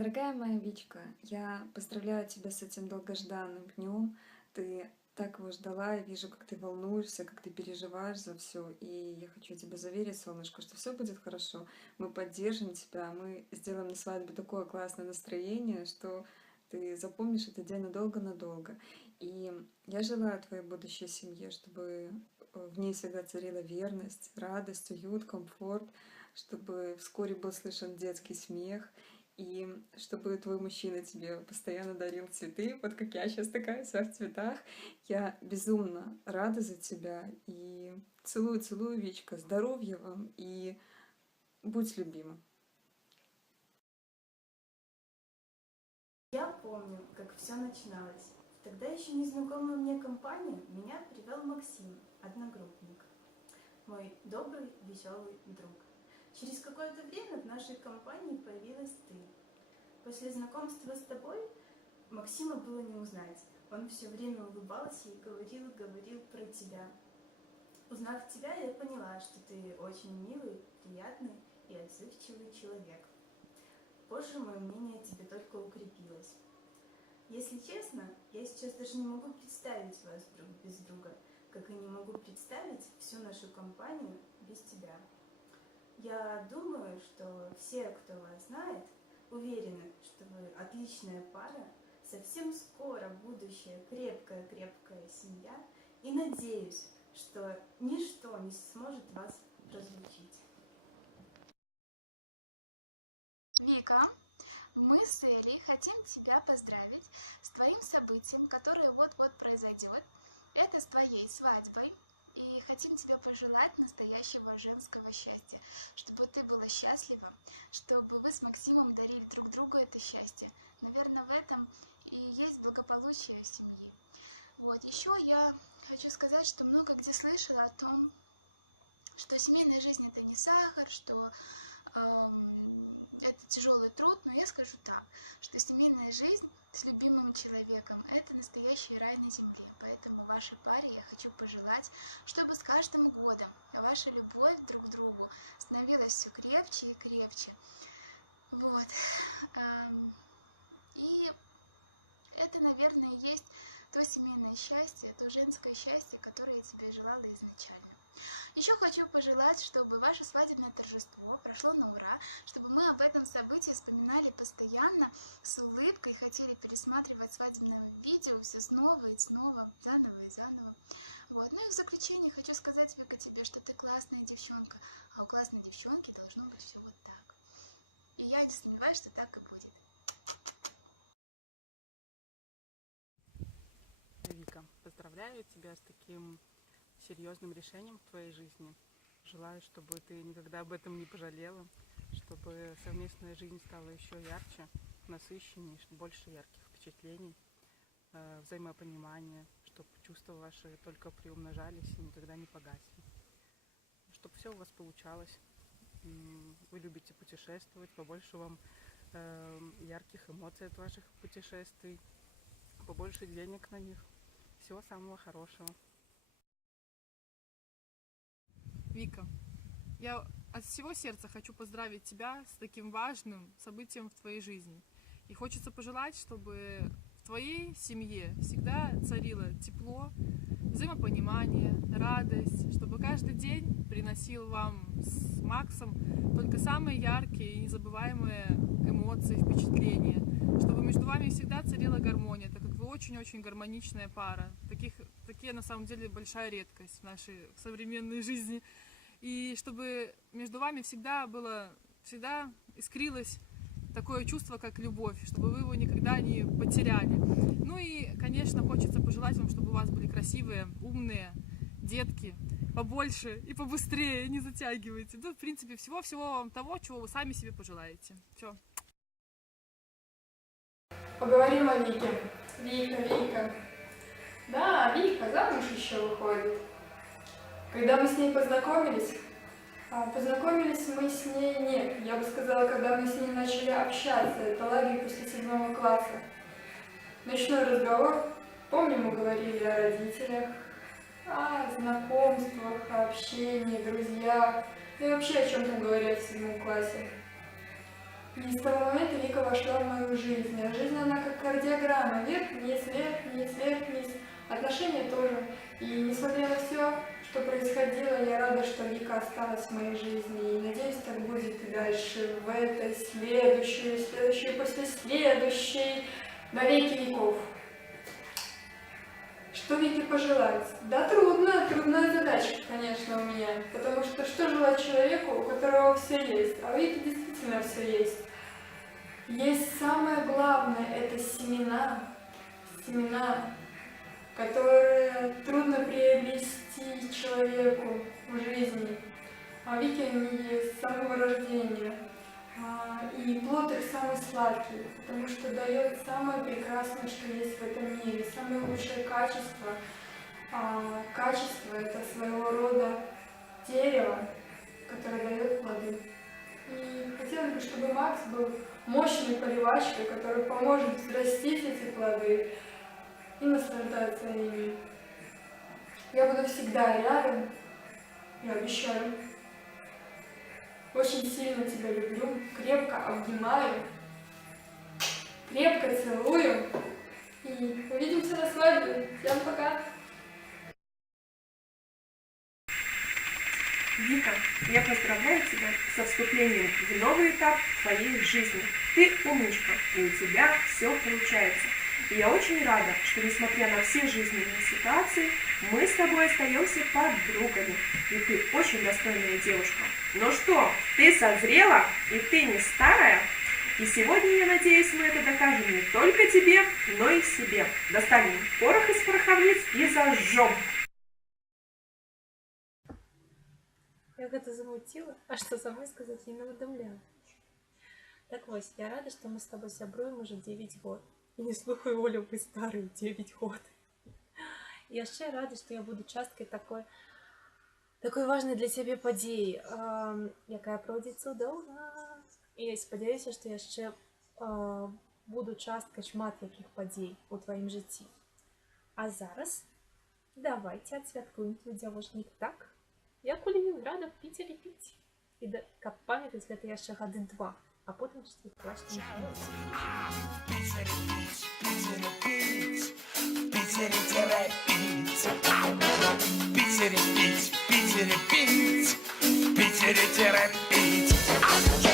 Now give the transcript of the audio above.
Дорогая моя Вичка, я поздравляю тебя с этим долгожданным днем. Ты так его ждала, я вижу, как ты волнуешься, как ты переживаешь за все. И я хочу тебя заверить, солнышко, что все будет хорошо. Мы поддержим тебя, мы сделаем на свадьбе такое классное настроение, что ты запомнишь этот день надолго-надолго. И я желаю твоей будущей семье, чтобы в ней всегда царила верность, радость, уют, комфорт, чтобы вскоре был слышен детский смех, и чтобы твой мужчина тебе постоянно дарил цветы, вот как я сейчас такая вся в цветах. Я безумно рада за тебя и целую, целую, Вичка, здоровья вам и будь любима. Я помню, как все начиналось. Тогда еще незнакомую мне компанию меня привел Максим, одногруппник, мой добрый, веселый друг. Через какое-то время в нашей компании появилась ты. После знакомства с тобой Максима было не узнать. Он все время улыбался и говорил, говорил про тебя. Узнав тебя, я поняла, что ты очень милый, приятный и отзывчивый человек. Позже мое мнение о тебе только укрепилось. Если честно, я сейчас даже не могу представить вас друг без друга, как и не могу представить всю нашу компанию без тебя. Я думаю, что все, кто вас знает, уверены, что вы отличная пара, совсем скоро будущая крепкая-крепкая семья, и надеюсь, что ничто не сможет вас разлучить. Вика, мы с Элей хотим тебя поздравить с твоим событием, которое вот-вот произойдет. Это с твоей свадьбой и хотим тебе пожелать настоящего женского счастья, чтобы ты была счастлива, чтобы вы с Максимом дарили друг другу это счастье. Наверное, в этом и есть благополучие семьи. Вот, еще я хочу сказать, что много где слышала о том, что семейная жизнь это не сахар, что это тяжелый труд, но я скажу так, что семейная жизнь с любимым человеком – это настоящий рай на земле. Поэтому вашей паре я хочу пожелать, чтобы с каждым годом ваша любовь друг к другу становилась все крепче и крепче. Вот. И это, наверное, есть то семейное счастье, то женское счастье, которое я тебе желала изначально. Еще хочу пожелать, чтобы ваше свадебное торжество прошло на ура, чтобы мы об этом событии вспоминали постоянно с улыбкой, хотели пересматривать свадебное видео все снова и снова, заново и заново. Вот. Ну и в заключение хочу сказать, Вика, тебе, что ты классная девчонка, а у классной девчонки должно быть все вот так. И я не сомневаюсь, что так и будет. Поздравляю тебя с таким серьезным решением в твоей жизни. Желаю, чтобы ты никогда об этом не пожалела, чтобы совместная жизнь стала еще ярче, насыщеннее, больше ярких впечатлений, э, взаимопонимания, чтобы чувства ваши только приумножались и никогда не погасли. Чтобы все у вас получалось. Вы любите путешествовать, побольше вам э, ярких эмоций от ваших путешествий, побольше денег на них. Всего самого хорошего. Вика, я от всего сердца хочу поздравить тебя с таким важным событием в твоей жизни. И хочется пожелать, чтобы в твоей семье всегда царило тепло, взаимопонимание, радость, чтобы каждый день приносил вам с Максом только самые яркие и незабываемые эмоции, впечатления, чтобы между вами всегда царила гармония, так очень-очень гармоничная пара. Таких, такие на самом деле большая редкость в нашей современной жизни. И чтобы между вами всегда было, всегда искрилось такое чувство, как любовь, чтобы вы его никогда не потеряли. Ну и, конечно, хочется пожелать вам, чтобы у вас были красивые, умные детки, побольше и побыстрее, не затягивайте. Ну, в принципе, всего-всего вам того, чего вы сами себе пожелаете. Все. Поговорим о Вике. Вика, Вика. Да, Вика замуж еще выходит. Когда мы с ней познакомились, а, познакомились мы с ней, нет, я бы сказала, когда мы с ней начали общаться, это лагерь после седьмого класса. Ночной разговор, помню, мы говорили о родителях, о знакомствах, о общении, друзьях, и вообще о чем там говорят в седьмом классе. И с того момента Вика вошла в мою жизнь. А жизнь, она как кардиограмма. Вверх-вниз, вверх-вниз, вверх-вниз. Отношения тоже. И несмотря на все, что происходило, я рада, что Вика осталась в моей жизни. И надеюсь, так будет и дальше, в этой, следующей, следующей, после следующей, на веки веков. Что Вике пожелать? Да трудно, трудная задача, конечно, у меня. Потому что что желать человеку, у которого все есть? А у Вики действительно все есть. Есть самое главное, это семена. Семена, которые трудно приобрести человеку в жизни. А Вики они есть с самого рождения. А, И плод их самый сладкий, потому что дает самое прекрасное, что есть в этом мире, самое лучшее качество. А, Качество это своего рода дерево, которое дает плоды. И хотелось бы, чтобы Макс был мощной поливачкой, который поможет взрастить эти плоды и наслаждаться ими. Я буду всегда рядом, я обещаю. Очень сильно тебя люблю, крепко обнимаю, крепко целую. И увидимся на свадьбе. Всем пока! Вика, я поздравляю тебя со вступлением в новый этап твоей жизни. Ты умничка, и у тебя все получается. И я очень рада, что несмотря на все жизненные ситуации, мы с тобой остаемся подругами. И ты очень достойная девушка. Ну что, ты созрела, и ты не старая? И сегодня, я надеюсь, мы это докажем не только тебе, но и себе. Достанем порох из пороховниц и зажжем. Як гэта замуціла, а што самой сказаць не навадамляла. Так вось, я рада, што мы з табой сябруем уже 9 год. І не слухаю Олю вы старый 9 год. І яшчэ рада, што я буду часткай такой Такой важнай для цябе падзеі, э, якая пройдзе цудоўна. І спадзяюся, што яшчэ э, буду часткай шмат якіх падзей у тваім жыцці. А зараз давайте адсвяткуем твой дзявочнік так, як у Ленінграда в Піцері піць. І да, каб памятаць гэта яшчэ гады два, а потым Питере пить, Питере пить, в Питере пить, в Питере терапить.